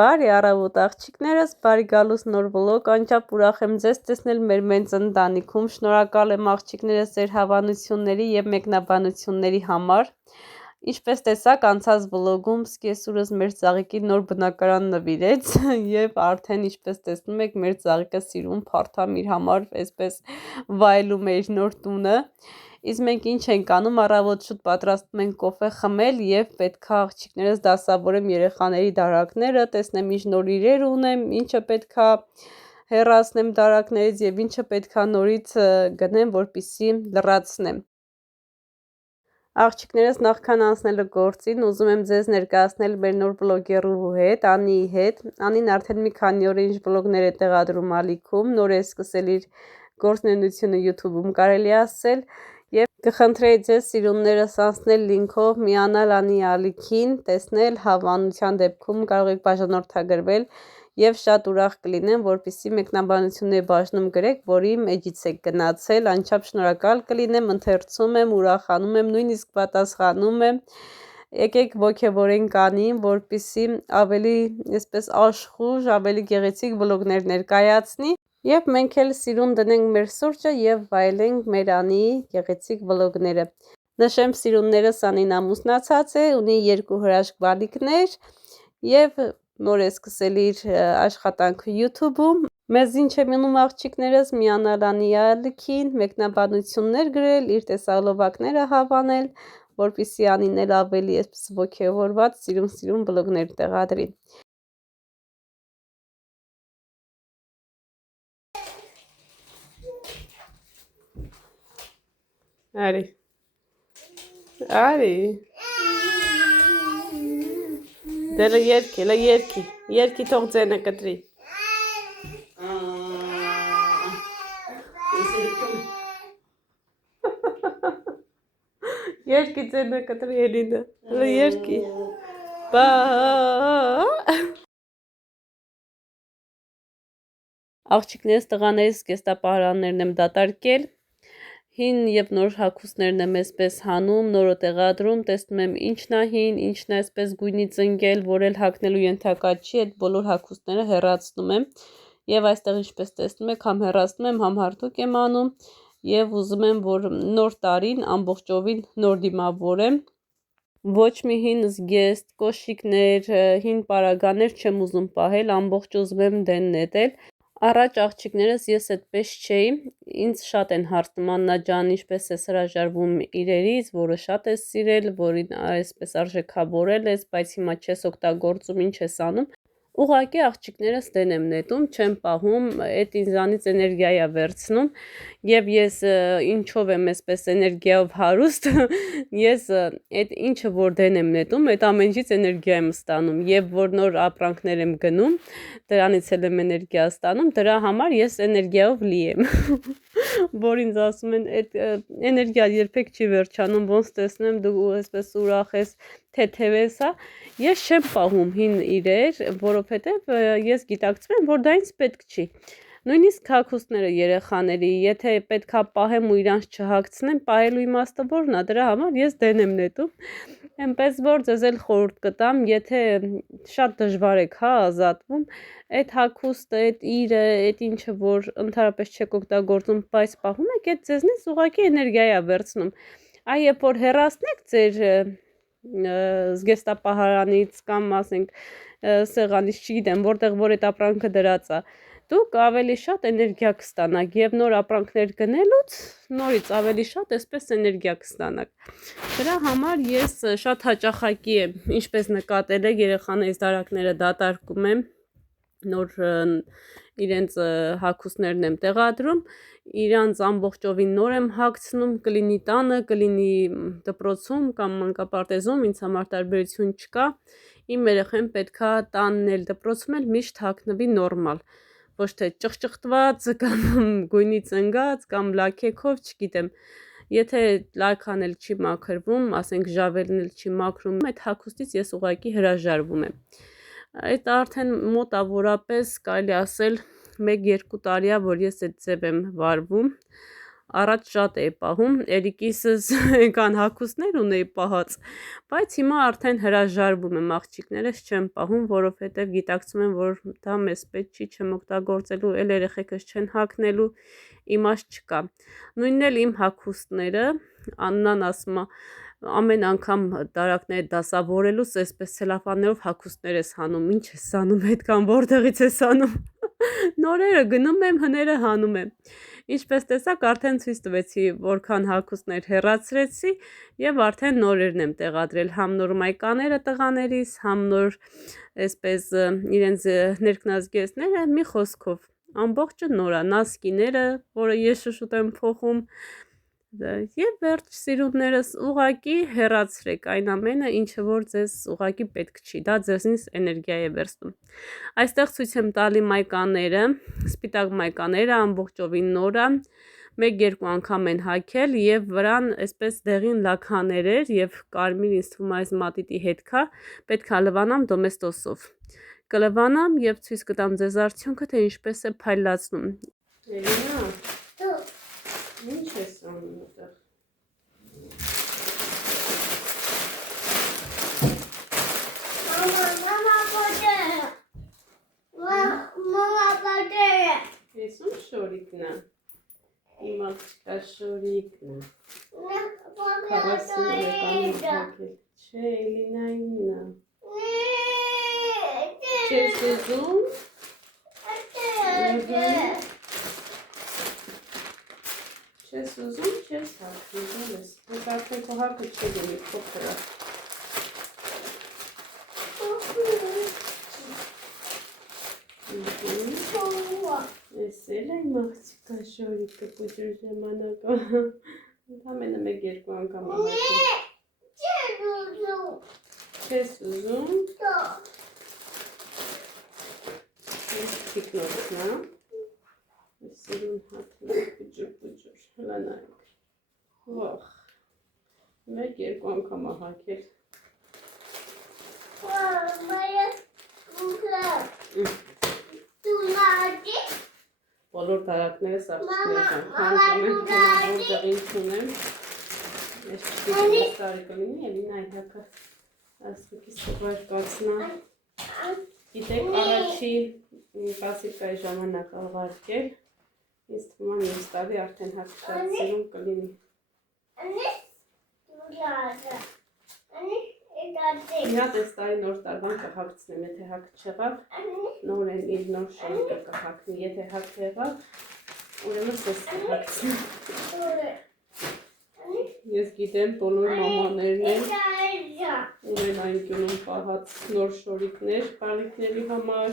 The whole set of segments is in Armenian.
Բարի առավոտ աղջիկներս, բարի գալուս նոր վլոգ, անչափ ուրախ եմ ձեզ տեսնել մեր մեծ ընտանիքում, շնորհակալ եմ աղջիկներս ձեր հավանությունների և մեկնաբանությունների համար։ Ինչպես տեսաք անցած վլոգում սկեսուրս մեր ծաղիկի նոր բնակարան նվիրեց և արդեն ինչպես տեսնում եք մեր ծաղիկը սիրում փարթամ իր համար այսպես վայելում է իր նոր տունը։ Իսկ մենք ինչ ենք անում, առավոտ շուտ պատրաստում ենք կոֆե խմել և պետքա աղջիկներս դասավորեմ երեխաների դարակները, տեսնեմ ինչ նոր իրեր ունեմ, ինչը պետքա հեռացնեմ դարակներից և ինչը պետքա նորից գնեմ, որպեսզի լրացնեմ։ Աղջիկներս նախքան անցնելը գործին, ուզում եմ ձեզ ներկայացնել մեր նոր բլոգերուհու հետ, Անիի հետ։ Անին արդեն մի քանի օր է ինչ բլոգներ է տեղադրում ալիքում, նոր է սկսել իր գործունեությունը YouTube-ում կարելի ասել, և կխնդրեի ձեզ սիրուններս անցնել լինքով, միանալ Անիի ալիքին, տեսնել, հավանության դեպքում կարող եք բաժանորդագրվել և շատ ուրախ կլինեմ, որպեսզի մեկնաբանությունների բաժնում գրեք, որի մեջից եք գնացել, անչափ շնորհակալ կլինեմ, ընթերցում եմ, ուրախանում եմ, նույնիսկ պատասխանում եմ։ Եկեք ոգևորենք Անիին, որպեսզի ավելի այսպես աշխուժ, ավելի գեղեցիկ վլոգներ ներկայացնի, և մենք էլ սիրուն դնենք մեր սուրճը և վայելենք մեր Անիի գեղեցիկ վլոգները։ Նշեմ սիրուններս, Անին ամուսնացած է, ունի 2 հրաշք բալիկներ և նոր է սկսել իր աշխատանքը YouTube-ում։ Մեզ ինչ է մնում աղջիկներս, միանալ Անիի ալիքին, մեկնաբանություններ գրել, իր տեսահոլովակները հավանել, որպեսզի Անին էլ ավելի այսպես ոգևորված սիրուն բլոգներ տեղադրի։ Արի։ Արի։ Դելը երկի թող ձենը կտրի։ Երկի ձենը կտրի Էլինը, երկի։ Բա։ Աղջիկներս տղաներիս կեստապահարաններն եմ դատարկել, հին և նոր հագուստներն եմ այսպես հանում, նորը տեղադրում, տեսնում եմ ինչն է հին, ինչն է այսպես գույնի ծնկել, որ էլ հագնելու ենթակա չի, այդ բոլոր հագուստները հեռացնում եմ և այստեղ ինչպես տեսնում եք, համ հեռացնում եմ, համ հարթուկ եմ անում և ուզում եմ, որ նոր տարին ամբողջովին նոր դիմավորեմ, ոչ մի հին զգեստ, կոշիկներ, հին պարագաներ չեմ ուզում պահել, ամբողջ ուզում եմ դեն նետել։ Առաջ աղջիկներս ես այդպես չէի, ինձ շատ են հարցնում Աննա ջան, ինչպես ես հրաժարվում իրերից, որը շատ ես սիրել, որին այսպես արժեքավորել ես, բայց հիմա չես օգտագործում, ինչ ես անում։ Ուղղակի աղջիկներս դեն եմ նետում, չեմ պահում, այդ ինձանից էներգիա է վերցնում և ես ինչով եմ այսպես էներգիայով հարուստ, ես այդ ինչը որ դեն եմ նետում, այդ ամենից էներգիա եմ ստանում և որ նոր ապրանքներ եմ գնում, դրանից էլ եմ էներգիա ստանում, դրա համար ես էներգիայով լի եմ, որ ինձ ասում են այդ էներգիա երբեք չի վերջանում, ոնց տեսնեմ դու այսպես ուրախ ես, թեթև ես, ես չեմ պահում հին իրեր, որովհետև ես գիտակցում եմ, որ դա ինձ պետք չի։ Նույնիսկ հագուստները երեխաների, եթե պետքա պահեմ ու իրանց չհագցնեմ, պահելու իմաստը որն է, դրա համար ես դեն եմ նետում։ Էնպես որ ձեզ էլ խորհուրդ կտամ, եթե շատ դժվար եք ազատվում, այդ հագուստը, այդ իրը, այդ ինչը որ ընդհանրապես չեք օգտագործում, բայց պահում եք, այդ ձեզնից ուղղակի էներգիա է վերցնում։ Այ երբ որ հեռացնեք ձեր զգեստապահարանից կամ ասենք սեղանից, չգիտեմ, որտեղ որ այդ ապրանքը դրած է, դուք ավելի շատ էներգիա կստանաք և նոր ապրանքներ գնելուց նորից ավելի շատ այսպես էներգիա կստանաք։ Դրա համար ես շատ հաճախակի եմ, ինչպես նկատել եք, երեխաներից դարակները դատարկում եմ, նոր իրենց հագուստներն եմ տեղադրում, իրանց ամբողջովին նոր եմ հագցնում, կլինի տանը, կլինի դպրոցում կամ մանկապարտեզում, ինձ համար տարբերություն չկա, իմ երեխեն պետքա տանն էլ դպրոցում էլ միշտ հագնվի նորմալ, ոչ թե ճղճղթված կամ գույնի ծնգած կամ լաքեքով, չգիտեմ, եթե լաքան էլ չի մաքրվում, ասենք ժավելն էլ չի մաքրում, այդ հագուստից ես ուղղակի հրաժարվում եմ։ Այդ արդեն մոտավորապես կարելի ասել 1-2 տարի է, որ ես այդ ձև եմ վարվում, Առաջ շատ էի պահում, էրիկիսս կան հագուստներ ունեի պահած, բայց հիմա արդեն հրաժարվում եմ աղջիկներս չեմ պահում, որովհետև գիտակցում եմ, որ դա մեզ պետք չի, չեմ օգտագործելու, էլ երեխեքս չեն հագնելու, իմաստ չկա։ Նույնն էլ իմ հագուստները, Աննան ասում է, ամեն անգամ դարակները դասավորելուց այսպես ցելոֆաններով հագուստներ ես հանում, ինչ ես անում, այդքան որտեղից ես անում։ Նորերը գնում եմ, հները հանում եմ։ Ինչպես տեսակ, արդեն ցույց տվեցի, որքան հագուստներ հեռացրեցի եւ արդեն նորերն եմ տեղադրել, համ նոր մայկաները տղաներիս, համ նոր այսպես իրենց ներքնազգեստները, մի խոսքով ամբողջը նոր է, նասկիները, որը ես շուշուտ եմ փոխում, եւ վերջ սիրունդներս ուղակի հեռացրեք այն ամենը, ինչը որ ձեզ ուղակի պետք չի, դա ձեզնից էներգիա է վերցնում։ Այստեղ ցույց եմ տալի մայկաները, սպիտակ մայկաները ամբողջովին նոր է, 1-2 անգամ են հագել եւ վրան այսպես դեղին լաքաներ էր եւ կարմիր ինձ թվում է այս մատիտի հետ կա, պետքա լվանամ դոմեստոսով։ Կլվանամ եւ ցույց կտամ ձեզ արդյունքը, թե ինչպես է փայլացնում։ Էլինա, ինչ ես անում այդտեղ։ Մամա պատերը։ Ես ում շորիկն է։ Իմ աղջկա շորիկն է։ 40-ականին հագել։ Չէ, Էլինայինն է։ Չես ուզում։ Չես ուզում, չես հագնում, ես արդեն քո հագը չի գնի, փոքր է։ Ես էլ եմ աղջիկա շորիկը պուջուր ժամանակը, ընդամենը 1-2 անգամ հագել։ Չես ուզում։ Ես թիկնոցն է։ Սիրուն հատնում պուջուր, հլա նայք, վախ, 1-2 անգամ հագել։ Բոլոր դարակներս աղջիկներս հանգում են, որտեղ ինձ ունեմ, ես չգիտեմ ես տարի կլինի, Էլինա այդակը ասկուկիս տվարկացնա, գիտեք առաջի պասիկայի ժամանակ աղարկել, ինձ թվում է մյուս տարի արդեն հագշացելուն կլինի։ Մի հատ այս տարի նոր տարվան կհագցնեմ, եթե հագ չեղավ, նորեն իր նոր շորիկը կհագնի, եթե հագ եղավ, ուրեմն սես կհագցնեմ։ Ես գիտեմ բոլոր մամաներն են, ունեն այն գյունում պահած նոր շորիկներ, բալիկների համար,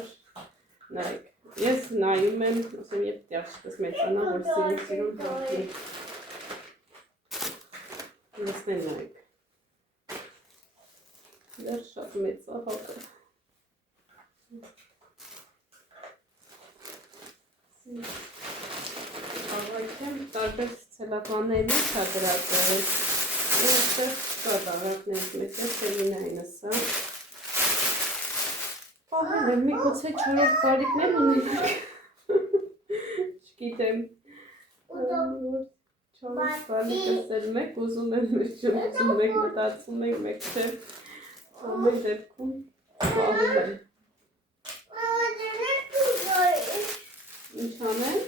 նայք, ես նայում եմ, ասեմ եվ տյաշկս մեծանա, որ սիրուն հագնի, լսնեն նայք, դեր շատ մեծ է հագը, աղայքեմ տարբեր ցելոֆանների չադրակել, այստեղ չկա դարակներից մեծ է Էլինայինս է, պահել եմ, մի գուցե 4 բալիկներ ունենք, չգիտեմ, 4 բալիկս էլ մեկ ուզում եմ, մեկ մտածում եմ, մեկ չէ, ամեն դեպքում պահում եմ։ Ինչ անեմ?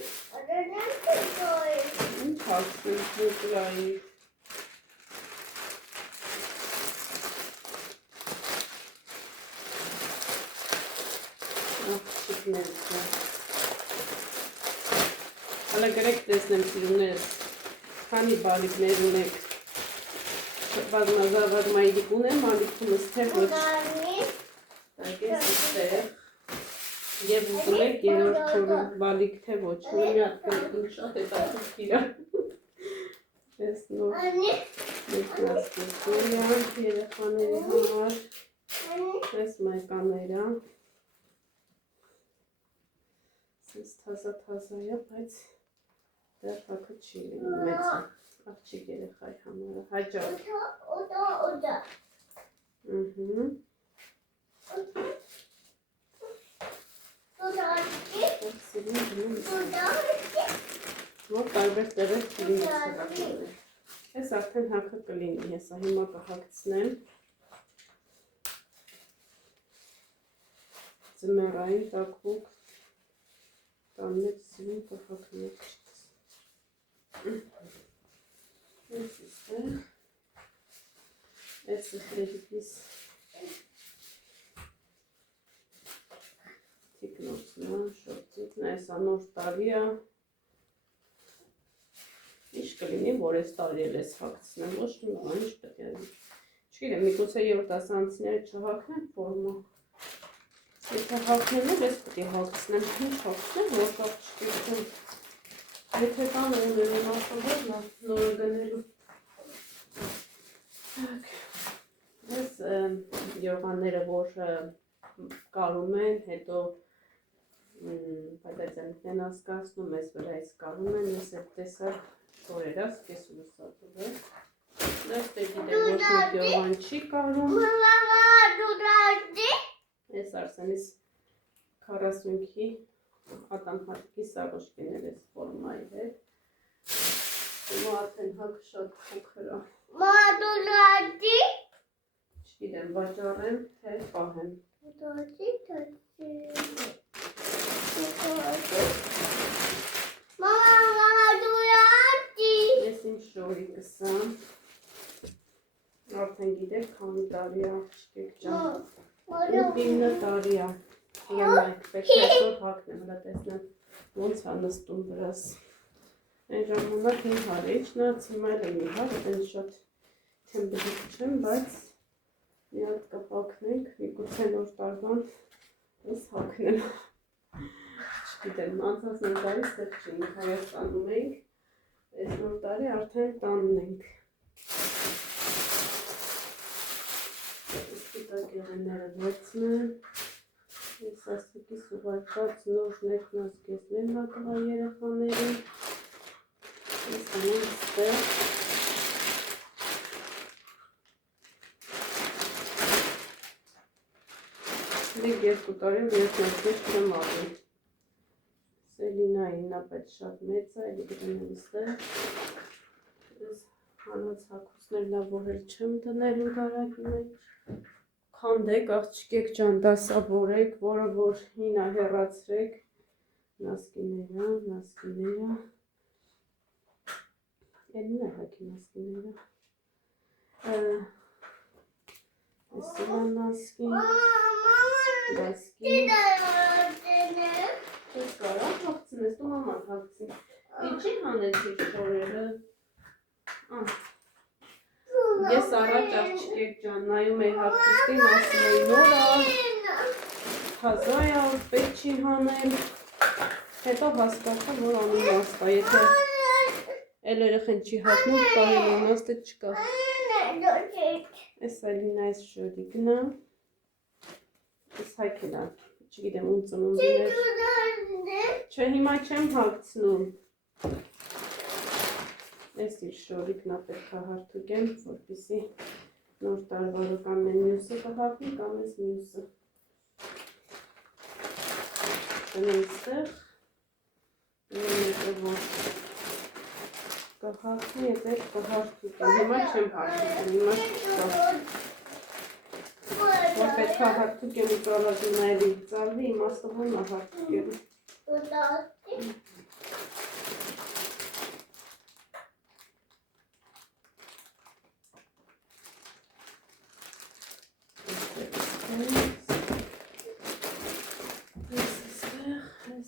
Ինչ հագցնեմ բուկրայի։ Աղջիկներս է։ Հալա գրեք տեսնեմ սիրուններս, քանի բալիկներ ունեք, բազմազավար մայրիկ ունեմ, ալիքումս թե ոչ, տակ ես իստեղ, և ուզում եք երորդ բալիկ թե ոչ, մի հատ կրկին շատ է տատուքիրա, ես նոր ներքնասկուսորյան, երեխաների համար, ես մայկաներա, ես թազա է, բայց դեր հակը չի մեծ է, աղջիկ երեխայի համարը, հաջակ։ որ տարբեր տեղեր կլինի սրակները։ Ես արդեն հակը կլինի, հեսա հիմա կհակցնեմ ձմեռային տաքուկ տաններ սիրուն կհակնեք ես իստեղ ես իստերիկիս տիկնոցնա, շորտիկնա, եսա նոր տարիա Ինչ կլինի, որ ես տարի էլ ես հակցնեմ, ոչ մի բան, ինչ պետք է չգիտեմ, միգուցե երրորդ դասարանցիները չհակնեն ֆորմա Եթե հակնեմ էլ ես պետք է հակցնեմ, ինչ հակցնեմ, որ կապ չկերտեմ Եթե կան ունենեմ ասողով նորը գնելու Ես յոգաները, որ կարում են, հետո Պայտացյանքնեն ասկասնում, ես վրայից կարում են, ես էլ տեսար շորերաս կես ուսատով է Ես տեգիտեմ ոչ մեկ յոգան չի կարում Ես արսենիս 40-ի ատամ հատկի սաղոշկիներ ես ֆորմայի հետ Ու արդեն հակը շատ խոքրա Չգիտեմ, վաճարեմ, թե պահեմ Ես իմ շորի կսամ Արդեն գիտեք, քանի տարի աղջկեք ջան 8-9 տարի է Եղեմ այդ պետք է այսօր հակնեմ, հլա տեսնեմ ոնց հա նստում վրաս Այն ժամանակ իմ հարեջնա, ծիմայլ եմ իհար, այդեն շատ չեմ բդիկ չեմ, բայց մի հատ կպակնենք, միգուցե նոր տարվան ես հակնեմ Չգիտեմ, անցած նոր տարի ստեղ չենք, Հայաստանում ենք, այս նոր տարի արդեն տանն ենք Սպիտակեղենները վերցնեմ Ես աստուկիս ուղարկած նոր ներքնազգեզներ հատվա երեխաներին Ես անեմ ստեղ Մեկ երկու տարի ներքնազգեզ չեմ աղի Սելինային ապետ շատ մեծ է, էլի գտնել ստեղ Ես հանած հակուսներ լավ որ էլ չեմ դնելու գարակի մեջ Քանդեք, աղջկեք ջան, դասավորեք, որը որ հինա հեռացրեք Նասկիները Էլին է հակի նասկիները Էսիլա նասկին Նասկին Ես կարան հաղցնես, դու համան հաղցին Իչի հանեցիք շորերը Ես առաջ աղջկեք ջան, նայում էի հաղթուստին, ասում էի նորա, հազայա, պետք չի հանել, հետո հասկացա, որ անիմաստ է, եթե էլ երեխեն չի հատնում, կարել անաստը չկա։ Ես այլին այս շորիկնա, ես հայքելա, չգիտեմ ում ծնունդիներ, չէ հիմա չեմ հաղցնում, Ես իր շորիկնա պետք է հարթուկեմ, որպիսի նոր տարվարը կամ են մյուսը կհակնի, կամ ես մյուսը Տնեմ ստեղ Մեկը որ կհակնի, ետ էտ կհարթուկեմ, հիմա չեմ հարթուկեմ, հիմա չկա Որ պետք է հարթուկեմ ու ծալագունա էլի ծալվի, իմաստը ոնն է հարթուկեմ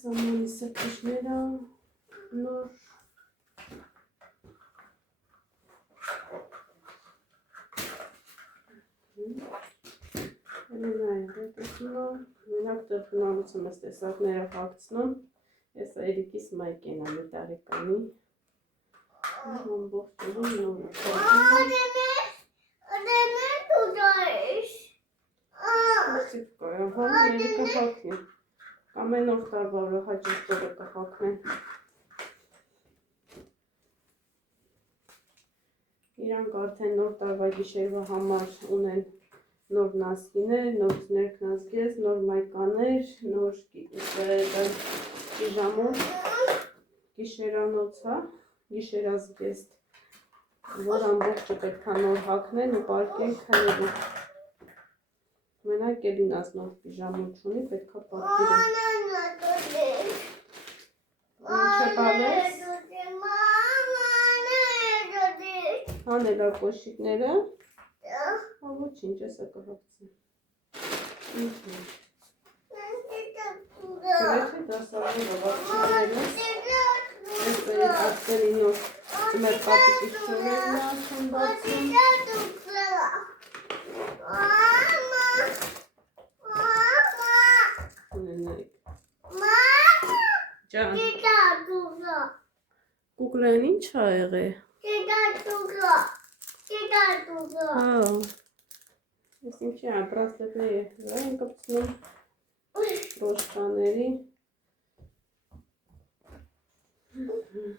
Zamanı satışlara Nur Մենակ տրխնալուծում ես տեսակները հաղցնում Ես այրիկիս մայկեն ամի տարեկանի Ամբողջում նորը Մերիկը հաղթին Կամ են ով տարվարը հաջորդորը կհակնեն Իրանք արդեն նոր տարվա գիշերվա համար ունեն նոր նասկիներ, նոր ներքնազգեզ, նոր մայկաներ, նոր պիժամոն գիշերանոց, հա, գիշերազգեստ, որ ամբողջը պետք է նոր հագնեն ու պարկեն քրելու։ Մենակ Էլինաս նոր պիժամոն չունի, պետք է պարկիրեն։ Ինչ է բալես։ Հանել ա կոշիկները։ Հա ոչինչ, եսա կհաղցի։ Գրեթե դասավորը վաղցիներս։ Ես բերից ատկերի նոր մեր պապիկի շորերն աշուն բացում։ Ունենայք։ Ջան։ Կուկլեն ինչ ա եղե։ Հա։ Ես ինչի ա բրասլետների վրա են կպցնում ռոշկաների։ Մայկաներ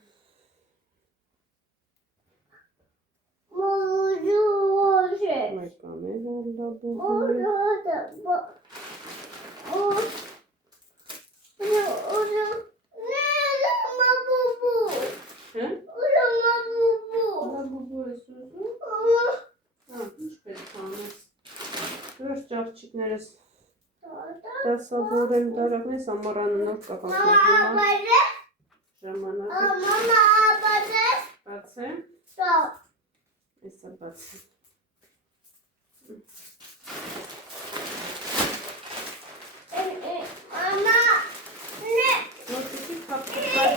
Ճաղճիկներս դասավոր եմ դարակնես ամարանը նոր կաղակնեմ ժամանակը բացեմ եսա բացեմ նոտիկի կապտիկար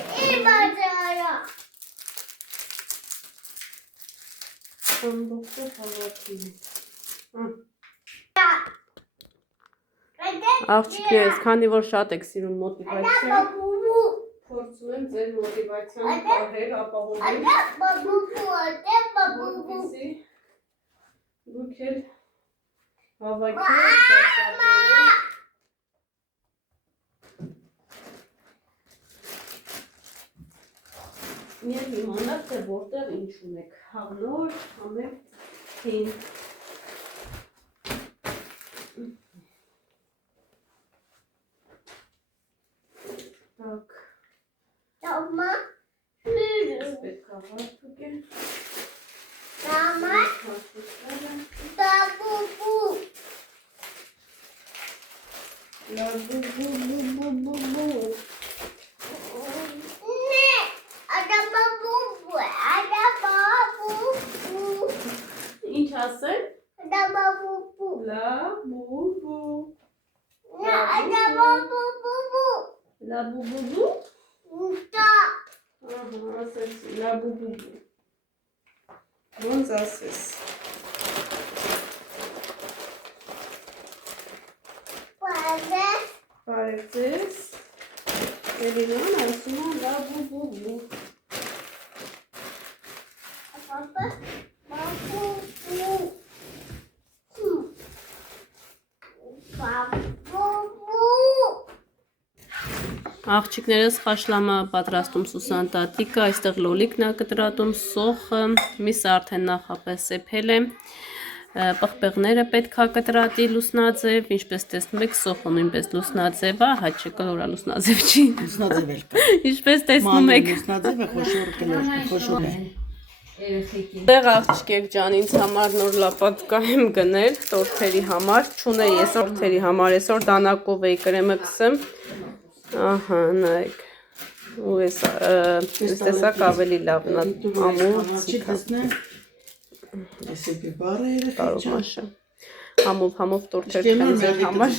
ամբողջը հավատին Աղջիկներս, քանի որ շատ եք սիրում մոտիվացիա, փորձում եմ ձեր մոտիվացիան պահել, ապահովել, որպեսզի դուք էլ հավաքեք դասավորները Միայն իմանաք, թե որտեղ ինչ ունեք, համ նոր, համ էլ հին Так. Mama. Պետք է հարթուկեն։ Mama. Բաբուբու։ Լաբուբուբուբուբու։ Նե, ադա բաբուբու, ադա բաբուբու։ Ինչ ասել։ Ադա բաբուբու։ Լաբուբու։ Նե, ադա բաբուբու։ Լաբուբուբու։ Դա։ Ահա, ասեցի, լաբուբուբու։ Ոնց ասես։ Պարես։ Բարև ձեզ։ Էլինան ասում է լաբուբուբու։ Պապա, բաբուբու։ Բաբուբու։ Աղջիկներս խաշլամը պատրաստում Սուսան տատիկը, այստեղ լոլիկն է կտրատում, սոխը, միսը արդեն նախապես սեփել է, պղպեղները պետք է կտրատի լուսնաձև, ինչպես տեսնում եք, սոխը նույնպես լուսնաձև է, հաճը կլորա լուսնաձև չի, ինչպես տեսնում եք, խոշոր է։ Դեղ աղջկեք ջան, ինձ համար նոր լապատկա եմ գնել, տորթերի համար, չունեի ես տորթերի համար, այսօր դանակով էի կրեմը կսեմ, ահա, նայք, ու ես տեսակ ավելի լավն է, ամուր, ցիկա, կարով մաշը, համով տորթեր չեմ ձեր համար,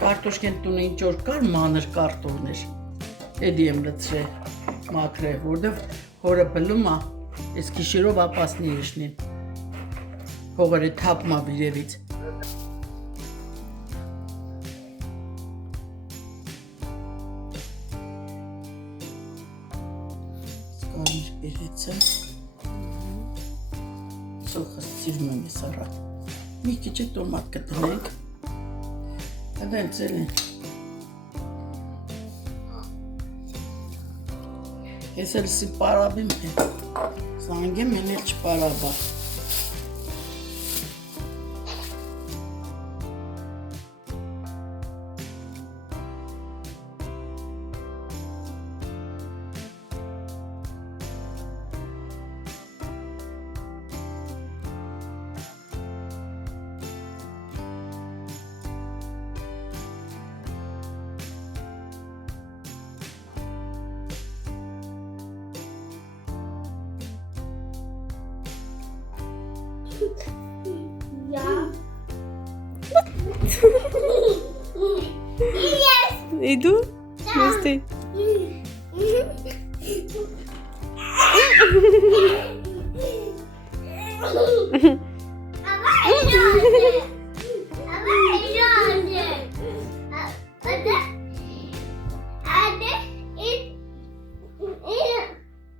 Կարտոշկեն տունը ինչ որ կար մանր կարտոներ, էդի եմ լծրել, մաքրել, որտև հորը բլում է, ես գիշերով ապասնի իշնին, հողերը թապմա վիրևից։ անում ես առատ։ Մի քիչ է տոմատ կտնենք։ Այդենց էլի։ Ես էլ սի պարաբիմ է։ Զանգեմ են էլ չպարաբա։ Ja. Иду? Нести.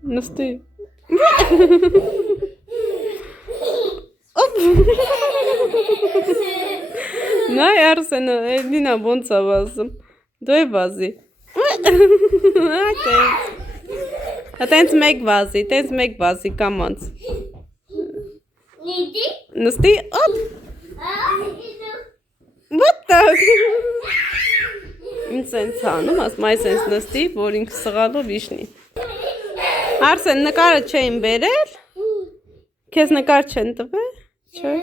Нести. Оп. Նայ Արսենը, Էլինա ոնց է վազում։ Դու է վազի։ Այտենց մեկ վազի, կամանց։ Նստի, օպ։ What the? Ինձ սենց հանում, ասում այս սենց նստի, որ ինքը սղալով իշնի։ Արսեն, նկարը չէին բերել։ Քեզ նկար չեն տվել, չէ։